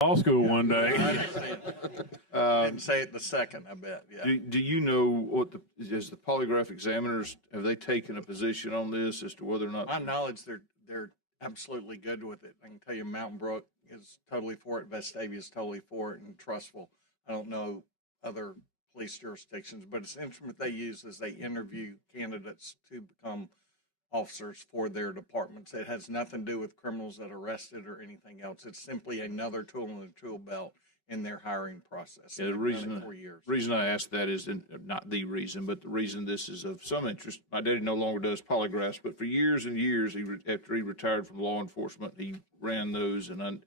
law school one day. Didn't say it the second, I bet, yeah. Do you know what is the polygraph examiners, have they taken a position on this as to whether or not? My knowledge, they're absolutely good with it. I can tell you Mountain Brook is totally for it, Vestavia is totally for it, and Trustful. I don't know other police jurisdictions, but it's an instrument they use as they interview candidates to become officers for their departments. It has nothing to do with criminals that are arrested or anything else. It's simply another tool in the tool belt in their hiring process. Yeah, the reason I asked that is not the reason, but the reason this is of some interest. My daddy no longer does polygraphs, but for years and years, after he retired from law enforcement, he ran those. And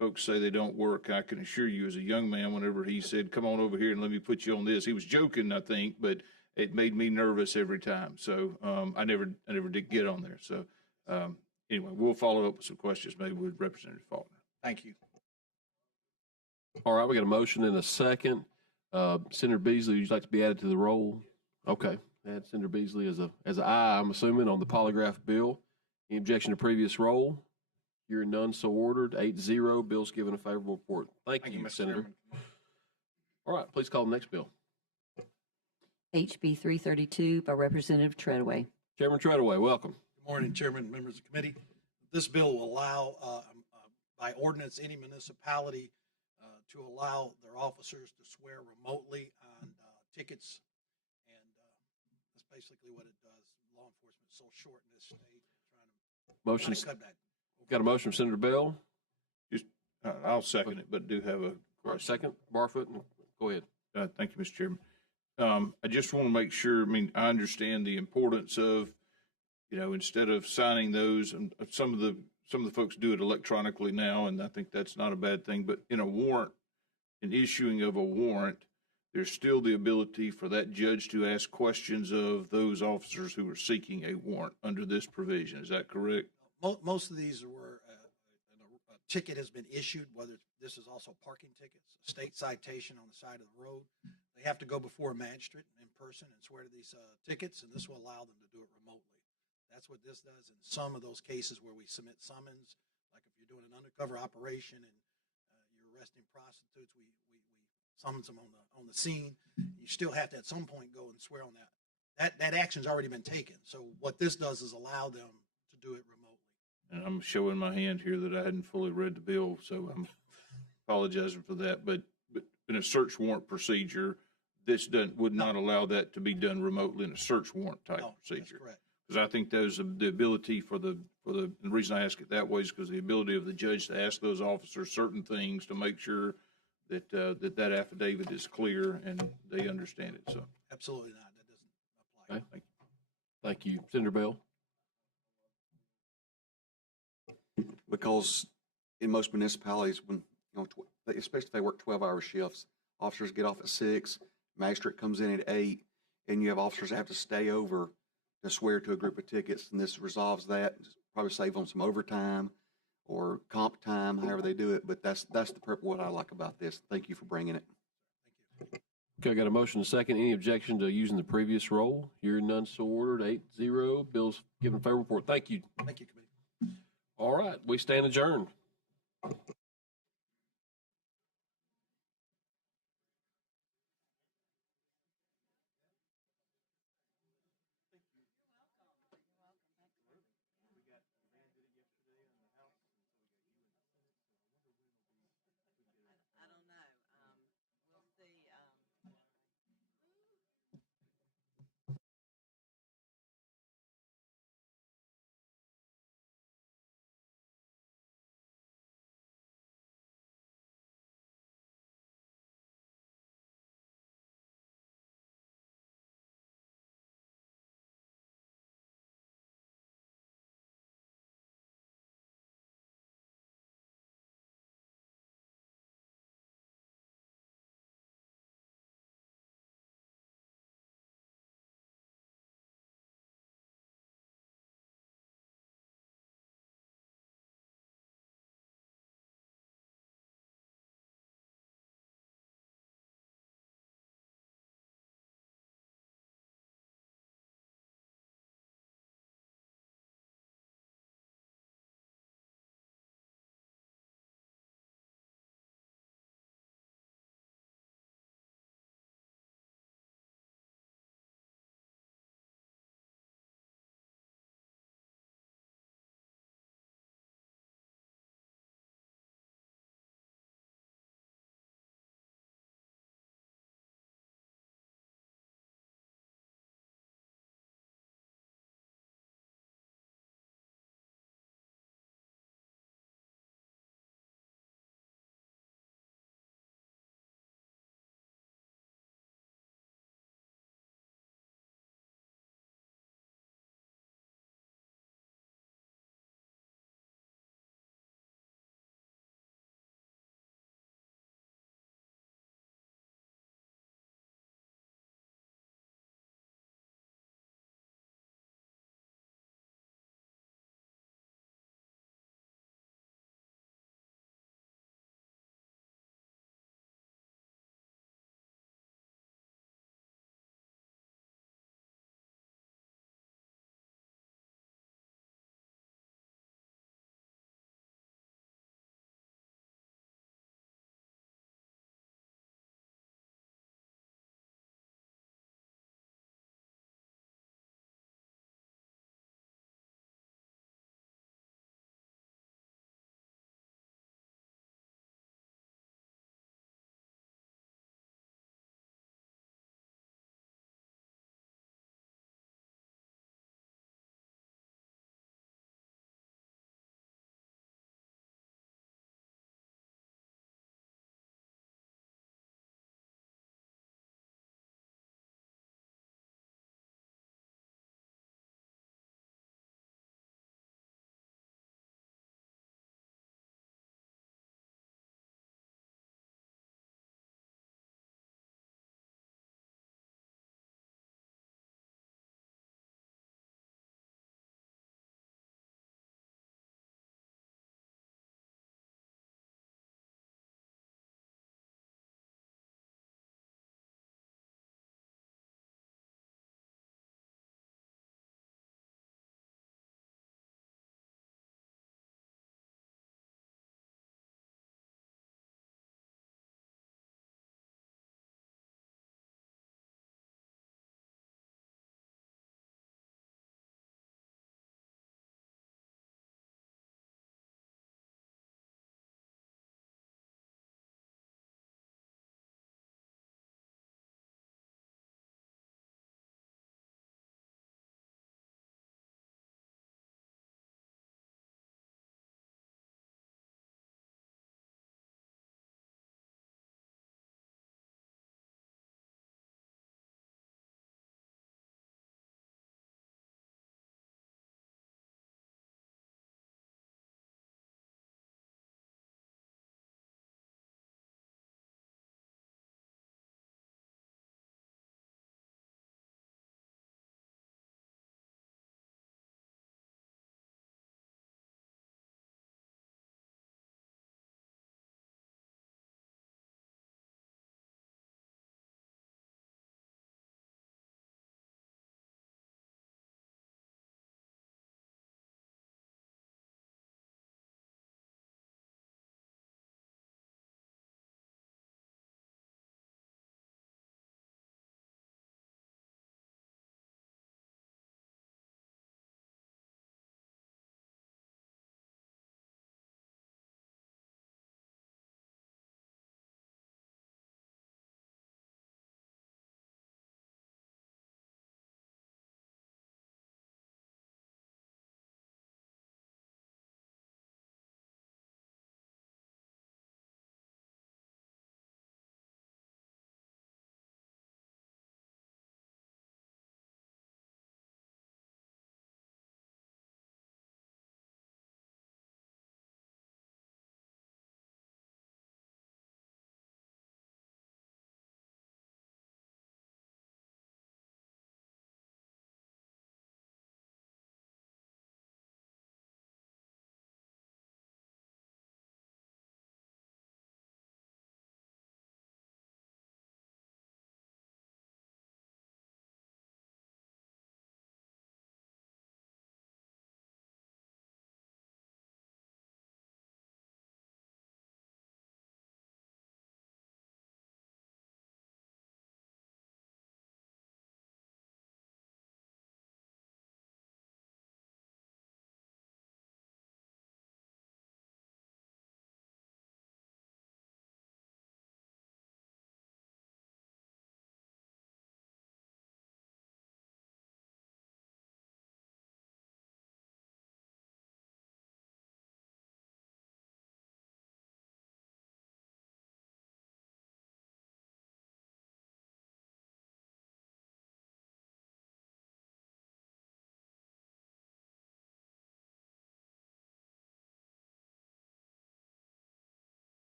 folks say they don't work. I can assure you, as a young man, whenever he said, "Come on over here and let me put you on this," he was joking, I think, but it made me nervous every time. So I never did get on there. So anyway, we'll follow up with some questions maybe with Representative Faulkner. Thank you. All right, we got a motion and a second. Senator Beasley, would you like to be added to the roll? Okay, add Senator Beasley as an aye, I'm assuming, on the polygraph bill. Any objection to previous roll? Hearing none, so ordered. 8-0. Bill's given a favorable report. Thank you, Mr. Senator. Chairman. All right, please call the next bill. HB 332 by Representative Treadaway. Chairman Treadaway, welcome. Good morning, Chairman, members of the committee. This bill will allow, by ordinance, any municipality to allow their officers to swear remotely on tickets, and that's basically what it does. Law enforcement is so short in this state. Motion. Cut back. Got a motion from Senator Bell. Just I'll second it, but do have a second. Barfoot, go ahead. Thank you, Mr. Chairman. I just want to make sure. I mean, I understand the importance of, instead of signing those, and some of the folks do it electronically now, and I think that's not a bad thing. But in a warrant, in issuing of a warrant, there's still the ability for that judge to ask questions of those officers who are seeking a warrant under this provision. Is that correct? Most of these were a ticket has been issued, whether this is also parking tickets, a state citation on the side of the road. They have to go before a magistrate in person and swear to these tickets, and this will allow them to do it remotely. That's what this does in some of those cases where we submit summons, like if you're doing an undercover operation and you're arresting prostitutes, we summons them on the scene. You still have to at some point go and swear on that. That action's already been taken. So what this does is allow them to do it remotely. And I'm showing my hand here that I hadn't fully read the bill, so I'm apologizing for that. But in a search warrant procedure, this would not allow that to be done remotely in a search warrant type procedure. That's correct. Because I think there's the ability for the reason I ask it that way is because the ability of the judge to ask those officers certain things to make sure that that affidavit is clear and they understand it. So Absolutely not. That doesn't apply. Okay. Thank you. Senator Bell. Because in most municipalities, when especially if they work 12-hour shifts, officers get off at 6, magistrate comes in at 8, and you have officers that have to stay over to swear to a group of tickets, and this resolves that. Probably save on some overtime or comp time, however they do it. But that's the purpose. What I like about this. Thank you for bringing it. Thank you. Okay, I got a motion and a second. Any objection to using the previous roll? Hearing none, so ordered. 8-0. Bill's given a favorable report. Thank you. Thank you, committee. All right, we stand adjourned.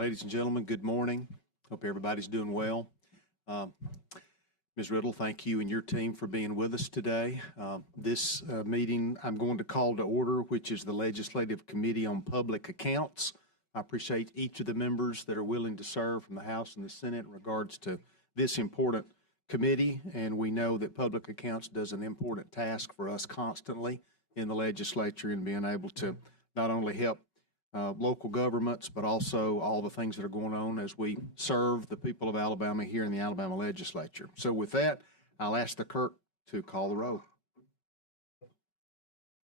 Ladies and gentlemen, good morning. Hope everybody's doing well. Ms. Riddle, thank you and your team for being with us today. This meeting I'm going to call to order, which is the Legislative Committee on Public Accounts. I appreciate each of the members that are willing to serve from the House and the Senate in regards to this important committee, and we know that public accounts does an important task for us constantly in the legislature in being able to not only help local governments, but also all the things that are going on as we serve the people of Alabama here in the Alabama legislature. So with that, I'll ask the clerk to call the roll.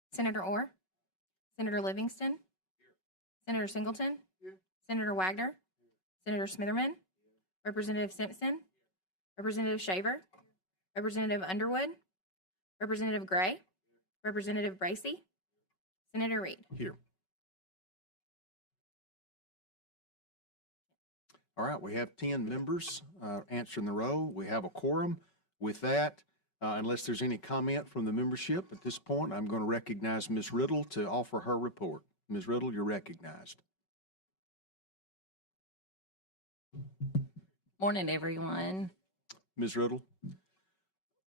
Senator Orr, Senator Livingston, Senator Singleton, Senator Wagner, Senator Smitherman, Representative Simpson, Representative Shaver, Representative Underwood, Representative Gray, Representative Bracy, Senator Reed. Here. All right, we have 10 members answering the roll. We have a quorum. With that, unless there's any comment from the membership at this point, I'm going to recognize Ms. Riddle to offer her report. Ms. Riddle, you're recognized. Morning, everyone. Ms. Riddle,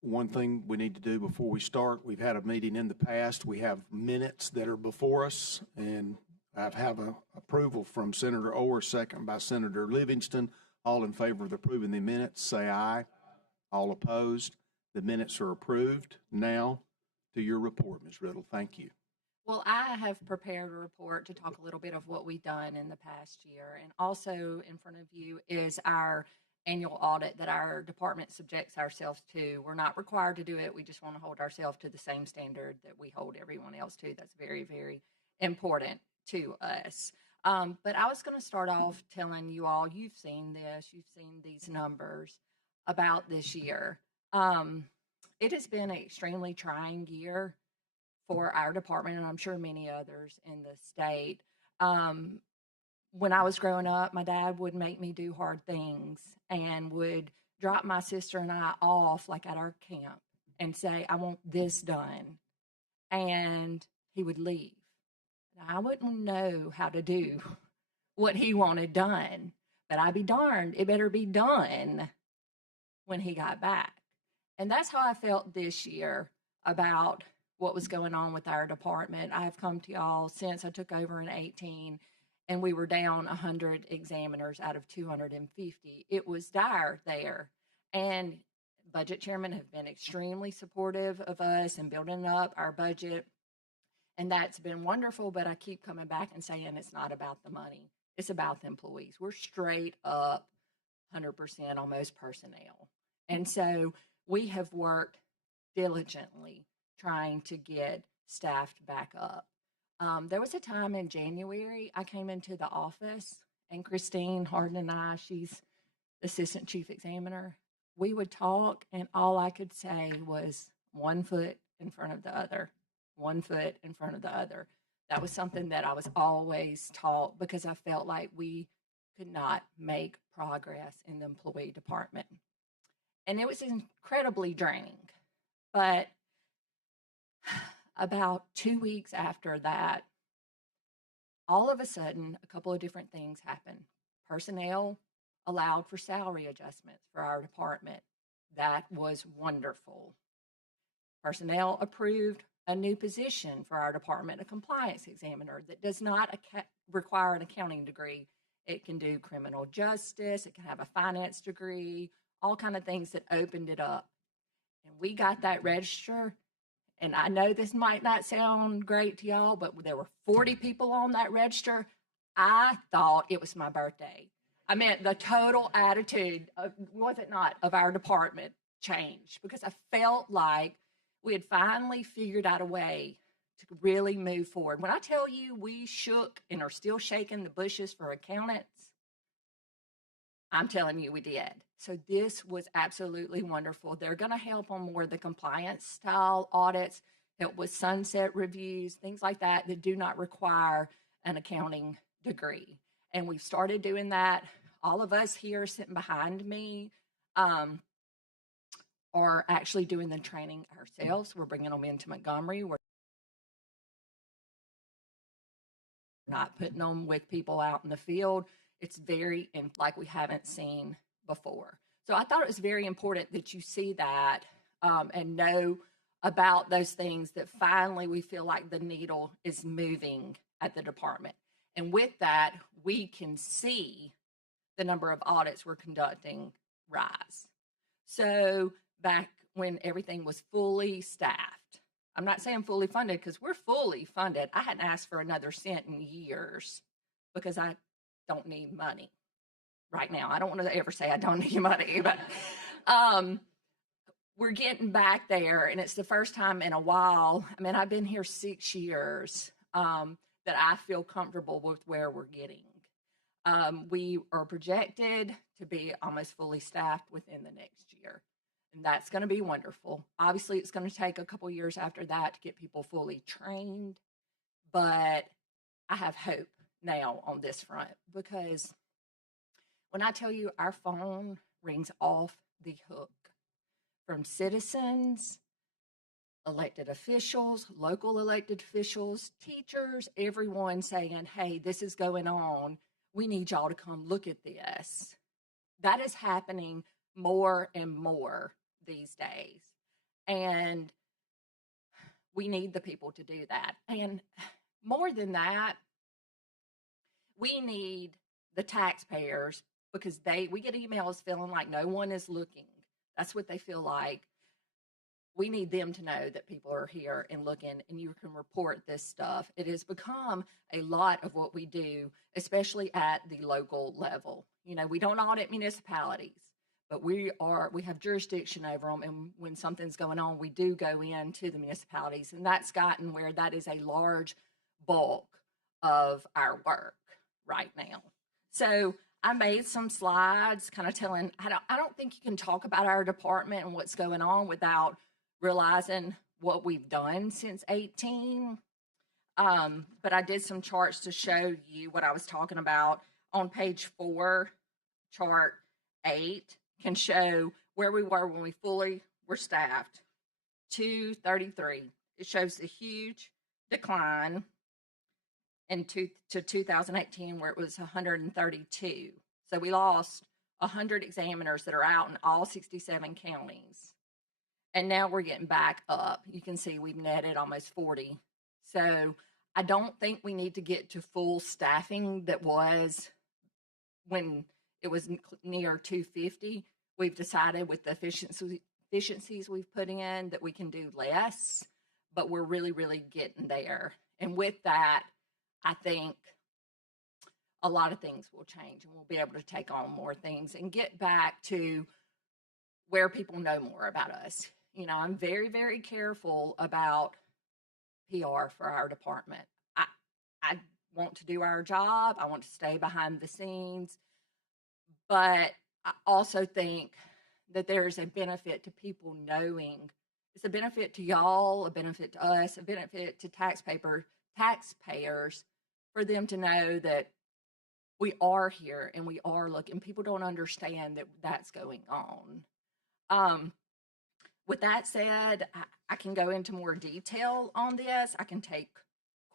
one thing we need to do before we start, we've had a meeting in the past. We have minutes that are before us, and I have approval from Senator Orr, second by Senator Livingston. All in favor of approving the minutes, say aye. All opposed. The minutes are approved. Now to your report, Ms. Riddle. Thank you. Well, I have prepared a report to talk a little bit of what we've done in the past year. And also in front of you is our annual audit that our department subjects ourselves to. We're not required to do it. We just want to hold ourselves to the same standard that we hold everyone else to. That's very, very important to us. But I was going to start off telling you all, you've seen this, you've seen these numbers about this year. It has been an extremely trying year for our department, and I'm sure many others in the state. When I was growing up, my dad would make me do hard things and would drop my sister and I off like at our camp and say, I want this done. And he would leave. I wouldn't know how to do what he wanted done, but I'd be darned, it better be done when he got back. And that's how I felt this year about what was going on with our department. I have come to y'all since I took over in 18, and we were down 100 examiners out of 250. It was dire there. And budget chairmen have been extremely supportive of us and building up our budget. And that's been wonderful, but I keep coming back and saying it's not about the money. It's about the employees. We're straight up 100% almost personnel. And so we have worked diligently trying to get staffed back up. There was a time in January I came into the office, and Christine Harden and I, she's the assistant chief examiner, we would talk, and all I could say was 1 foot in front of the other. 1 foot in front of the other. That was something that I was always taught because I felt like we could not make progress in the employee department. And it was incredibly draining. But about 2 weeks after that, all of a sudden, a couple of different things happened. Personnel allowed for salary adjustments for our department. That was wonderful. Personnel approved a new position for our department, a compliance examiner that does not require an accounting degree. It can do criminal justice, it can have a finance degree, all kind of things that opened it up. And we got that register, and I know this might not sound great to y'all, but there were 40 people on that register. I thought it was my birthday. I mean, the total attitude, was it not, of our department changed because I felt like we had finally figured out a way to really move forward. When I tell you we shook and are still shaking the bushes for accountants, I'm telling you we did. So this was absolutely wonderful. They're going to help on more of the compliance style audits, help with sunset reviews, things like that that do not require an accounting degree. And we've started doing that. All of us here sitting behind me are actually doing the training ourselves. We're bringing them into Montgomery. We're not putting them with people out in the field. It's very, and like we haven't seen before. So I thought it was very important that you see that and know about those things that finally we feel like the needle is moving at the department. And with that, we can see the number of audits we're conducting rise. So back when everything was fully staffed, I'm not saying fully funded because we're fully funded. I hadn't asked for another cent in years because I don't need money right now. I don't want to ever say I don't need money, but we're getting back there, and it's the first time in a while. I mean, I've been here 6 years that I feel comfortable with where we're getting. We are projected to be almost fully staffed within the next year, and that's going to be wonderful. Obviously, it's going to take a couple years after that to get people fully trained, but I have hope now on this front because when I tell you our phone rings off the hook from citizens, elected officials, local elected officials, teachers, everyone saying, hey, this is going on. We need y'all to come look at this. That is happening more and more these days. And we need the people to do that. And more than that, we need the taxpayers because we get emails feeling like no one is looking. That's what they feel like. We need them to know that people are here and looking, and you can report this stuff. It has become a lot of what we do, especially at the local level. You know, we don't audit municipalities, but we have jurisdiction over them. And when something's going on, we do go into the municipalities, and that's gotten where that is a large bulk of our work right now. So I made some slides kind of telling, I don't think you can talk about our department and what's going on without realizing what we've done since 18. But I did some charts to show you what I was talking about. On page 4, chart 8 can show where we were when we fully were staffed, 233. It shows the huge decline to 2018 where it was 132. So we lost 100 examiners that are out in all 67 counties. And now we're getting back up. You can see we've netted almost 40. So I don't think we need to get to full staffing that was when it was near 250. We've decided with the efficiencies we've put in that we can do less, but we're really, really getting there. And with that, I think a lot of things will change and we'll be able to take on more things and get back to where people know more about us. You know, I'm very, very careful about PR for our department. I want to do our job. I want to stay behind the scenes. But I also think that there's a benefit to people knowing. It's a benefit to y'all, a benefit to us, a benefit to taxpayers for them to know that we are here and we are looking. People don't understand that that's going on. With that said, I can go into more detail on this. I can take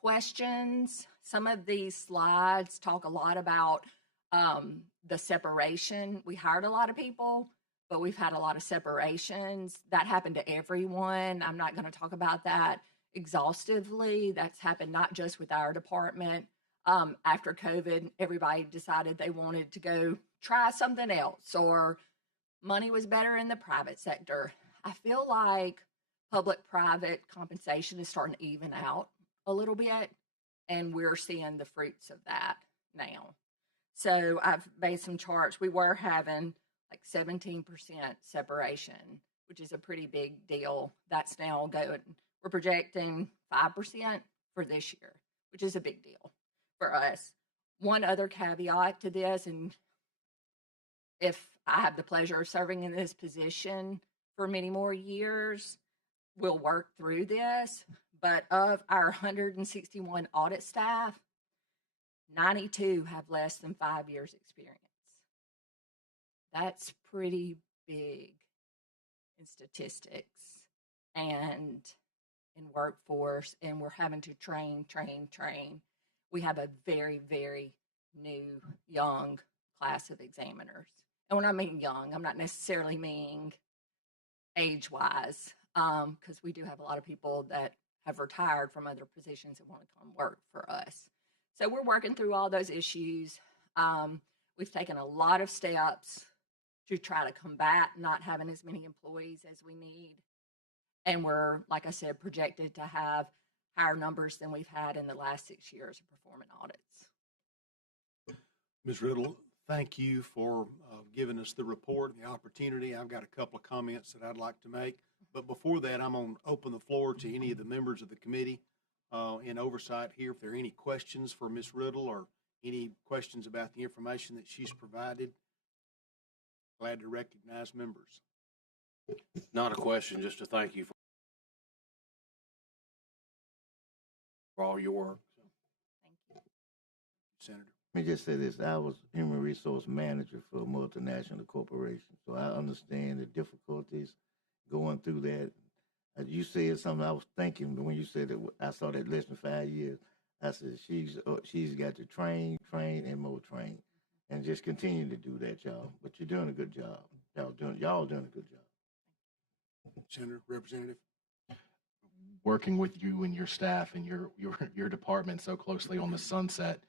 questions. Some of these slides talk a lot about the separation. We hired a lot of people, but we've had a lot of separations. That happened to everyone. I'm not going to talk about that exhaustively. That's happened not just with our department. After COVID, everybody decided they wanted to go try something else, or money was better in the private sector. I feel like public-private compensation is starting to even out a little bit, and we're seeing the fruits of that now. So I've made some charts. We were having like 17% separation, which is a pretty big deal. That's now going, we're projecting 5% for this year, which is a big deal for us. One other caveat to this, and if I have the pleasure of serving in this position for many more years, we'll work through this. But of our 161 audit staff, 92 have less than 5 years experience. That's pretty big in statistics and in workforce, and we're having to train. We have a very, very new young class of examiners. And when I mean young, I'm not necessarily meaning age-wise, because we do have a lot of people that have retired from other positions and want to come work for us. So we're working through all those issues. We've taken a lot of steps to try to combat not having as many employees as we need. And we're, like I said, projected to have higher numbers than we've had in the last 6 years of performing audits. Ms. Riddle, thank you for giving us the report and the opportunity. I've got a couple of comments that I'd like to make. But before that, I'm going to open the floor to any of the members of the committee in oversight here. If there are any questions for Ms. Riddle or any questions about the information that she's provided, glad to recognize members. Not a question, just a thank you for all your work. Thank you. Senator. Let me just say this. I was human resource manager for a multinational corporation, so I understand the difficulties going through that. As you said something, I was thinking when you said that I saw that less than 5 years. I said she's got to train, and more train, and just continue to do that, y'all. But you're doing a good job. Y'all doing a good job. Senator, Representative. Working with you and your staff and your department so closely on the sunset,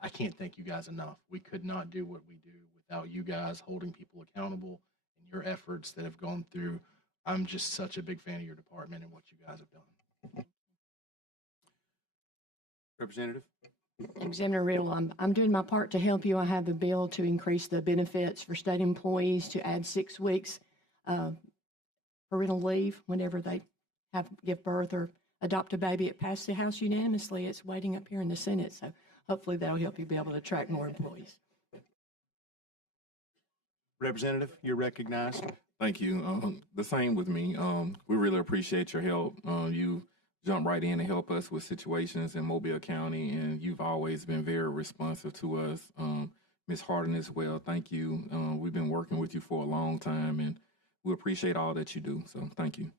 I can't thank you guys enough. We could not do what we do without you guys holding people accountable and your efforts that have gone through. I'm just such a big fan of your department and what you guys have done. Representative. Examiner Riddle, I'm doing my part to help you. I have a bill to increase the benefits for state employees to add 6 weeks parental leave whenever they give birth or adopt a baby. It passed the House unanimously. It's waiting up here in the Senate, so hopefully that'll help you be able to attract more employees. Representative, you're recognized. Thank you. The same with me. We really appreciate your help. You jump right in and help us with situations in Mobile County, and you've always been very responsive to us. Ms. Harden as well, thank you. We've been working with you for a long time, and we appreciate all that you do, so thank you.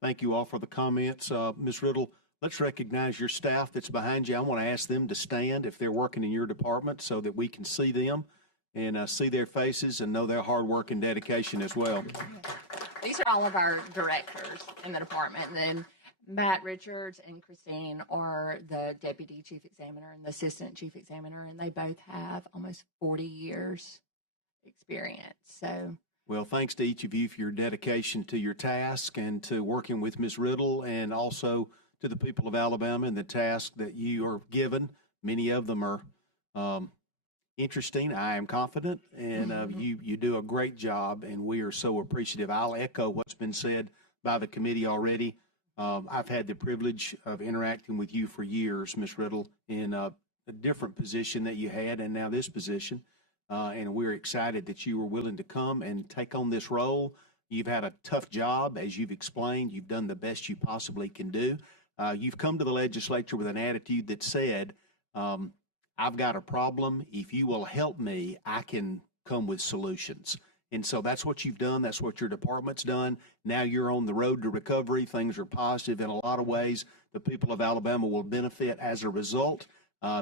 Thank you all for the comments. Ms. Riddle, let's recognize your staff that's behind you. I want to ask them to stand if they're working in your department so that we can see them and see their faces and know their hard work and dedication as well. These are all of our directors in the department. And then Matt Richards and Christine are the deputy chief examiner and the assistant chief examiner, and they both have almost 40 years experience. So, well, thanks to each of you for your dedication to your task and to working with Ms. Riddle, and also to the people of Alabama and the task that you are given. Many of them are interesting, I am confident, and you do a great job, and we are so appreciative. I'll echo what's been said by the committee already. I've had the privilege of interacting with you for years, Ms. Riddle, in a different position that you had and now this position, and we're excited that you were willing to come and take on this role. You've had a tough job, as you've explained. You've done the best you possibly can do. You've come to the legislature with an attitude that said, I've got a problem. If you will help me, I can come with solutions. And so that's what you've done. That's what your department's done. Now you're on the road to recovery. Things are positive in a lot of ways. The people of Alabama will benefit as a result.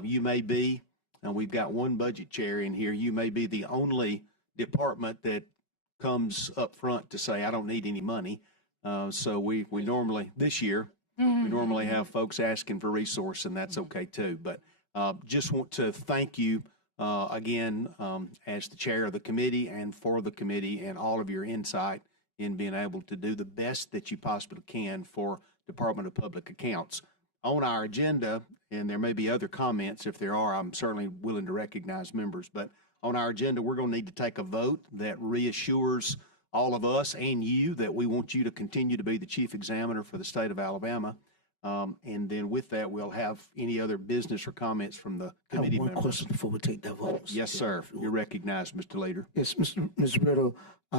You may be, and we've got one budget chair in here, you may be the only department that comes up front to say, I don't need any money. So we normally, this year, we normally have folks asking for resource, and that's okay too. But just want to thank you again as the chair of the committee and for the committee and all of your insight in being able to do the best that you possibly can for Department of Public Accounts. On our agenda, and there may be other comments, if there are, I'm certainly willing to recognize members, but on our agenda, we're going to need to take a vote that reassures all of us and you that we want you to continue to be the chief examiner for the state of Alabama. And then with that, we'll have any other business or comments from the committee members. One question before we take that vote. Yes, sir. You're recognized, Mr. Leader. Yes, Ms. Riddle,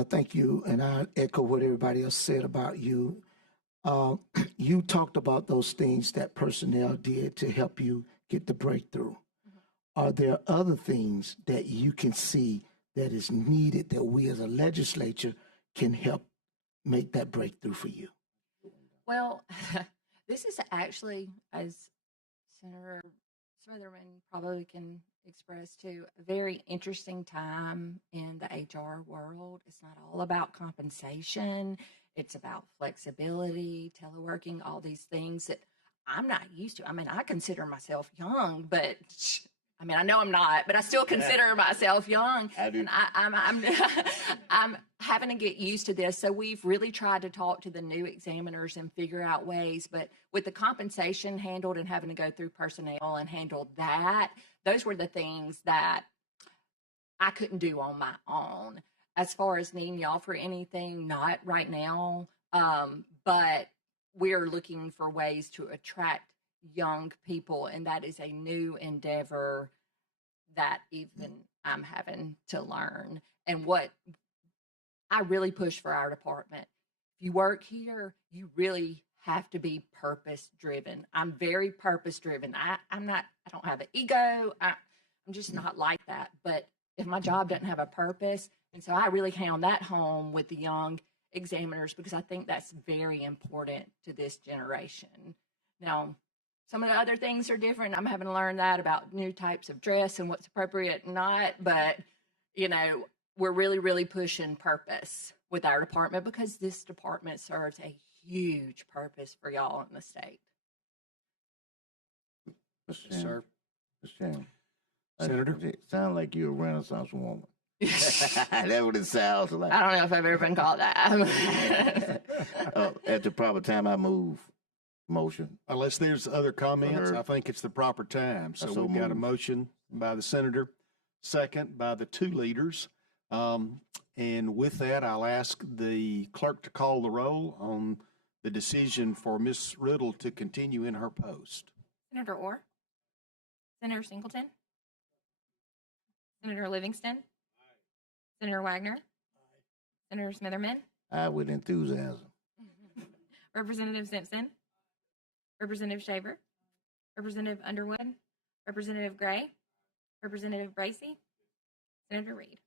thank you. And I echo what everybody else said about you. You talked about those things that personnel did to help you get the breakthrough. Are there other things that you can see that is needed that we as a legislature can help make that breakthrough for you? Well, this is actually, as Senator Smotherman probably can express too, a very interesting time in the HR world. It's not all about compensation. It's about flexibility, teleworking, all these things that I'm not used to. I mean, I consider myself young, but I mean, I know I'm not, but I still consider myself young. I do. And I'm I'm having to get used to this. So we've really tried to talk to the new examiners and figure out ways. But with the compensation handled and having to go through personnel and handle that, those were the things that I couldn't do on my own. As far as needing y'all for anything, not right now. But we're looking for ways to attract young people, and that is a new endeavor that even I'm having to learn. And what I really push for our department, if you work here, you really have to be purpose driven. I'm very purpose driven. I don't have an ego. I'm just not like that. But if my job doesn't have a purpose, and so I really hammer that home with the young examiners, because I think that's very important to this generation. Now, some of the other things are different. I'm having to learn that about new types of dress and what's appropriate and not. But, we're really, really pushing purpose with our department, because this department serves a huge purpose for y'all in the state. Mr. Yes, sir. Mr. Chairman. Senator? It sounds like you're a Renaissance woman. That's what it sounds like. I don't know if I've ever been called that. At the proper time, I move. Motion. Unless there's other comments, I think it's the proper time. So So we've got a moved. motion by the senator, second by the two leaders. And with that, I'll ask the clerk to call the roll on the decision for Ms. Riddle to continue in her post. Senator Orr, Senator Singleton, Senator Livingston, Senator Wagner, Senator Smitherman, I with enthusiasm. Representative Simpson, Representative Shaver, Representative Underwood, Representative Gray, Representative Bracy, Senator Reed.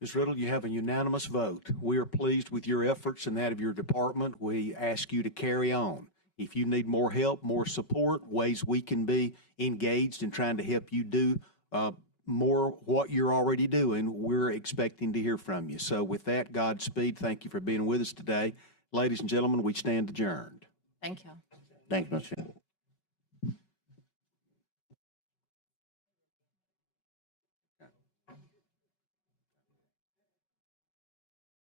Ms. Riddle, you have a unanimous vote. We are pleased with your efforts and that of your department. We ask you to carry on. If you need more help, more support, ways we can be engaged in trying to help you do more what you're already doing, we're expecting to hear from you. So with that, Godspeed. Thank you for being with us today. Ladies and gentlemen, we stand adjourned. Thank you. Thank you, Mr. Chairman.